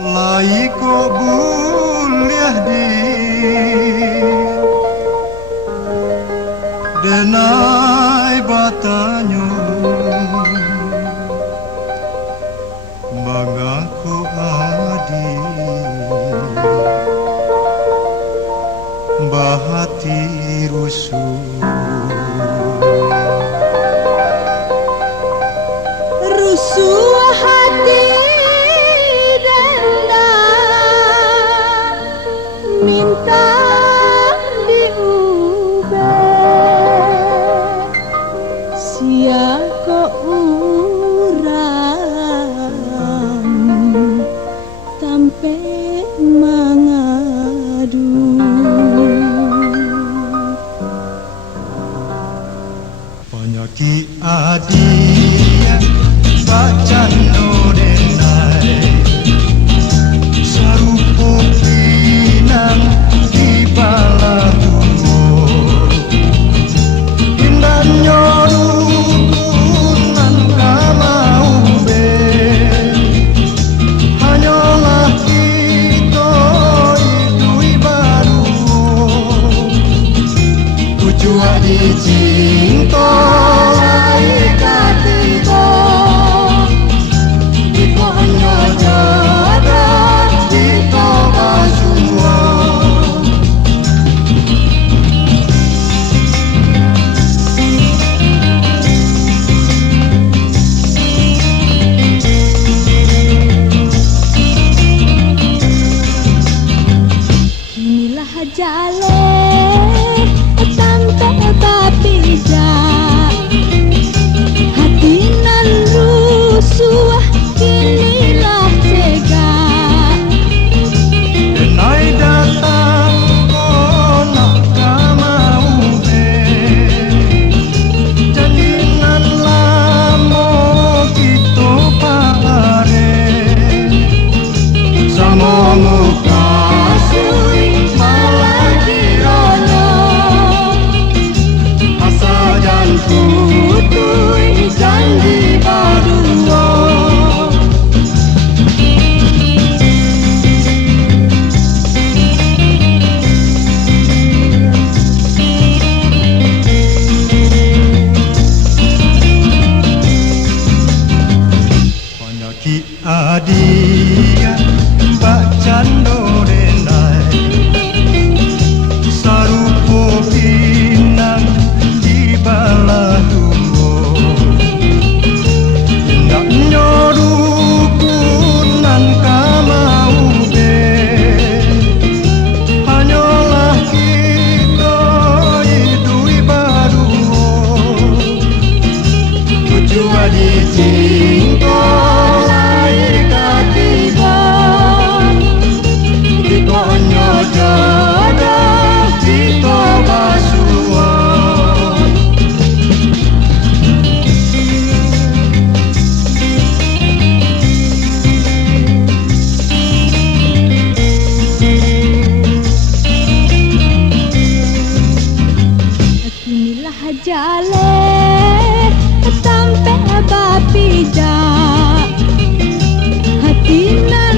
Lai ko buliah di denai batanyo mengaku adi bahati rusuh hati minta diubah sia kok urang tampe mangadu panyaki adia bacan denai sarupo pinang di baladuo indahnya rukunan kamaube hanyalah kita hidup baru tujuan dicinta jale tanpa tapi hati nan rusuh kinilah tega denai datang kona kamaube jadinan lamo kita pare sama muka janji baruo panyaki adia bacan denai sarupo pinang di baladu rukunan kamaube hanyalah kita hidup baru tujuan dicinta lai katiba dikonyo jodoh kita basuh jale tampe bapija hati na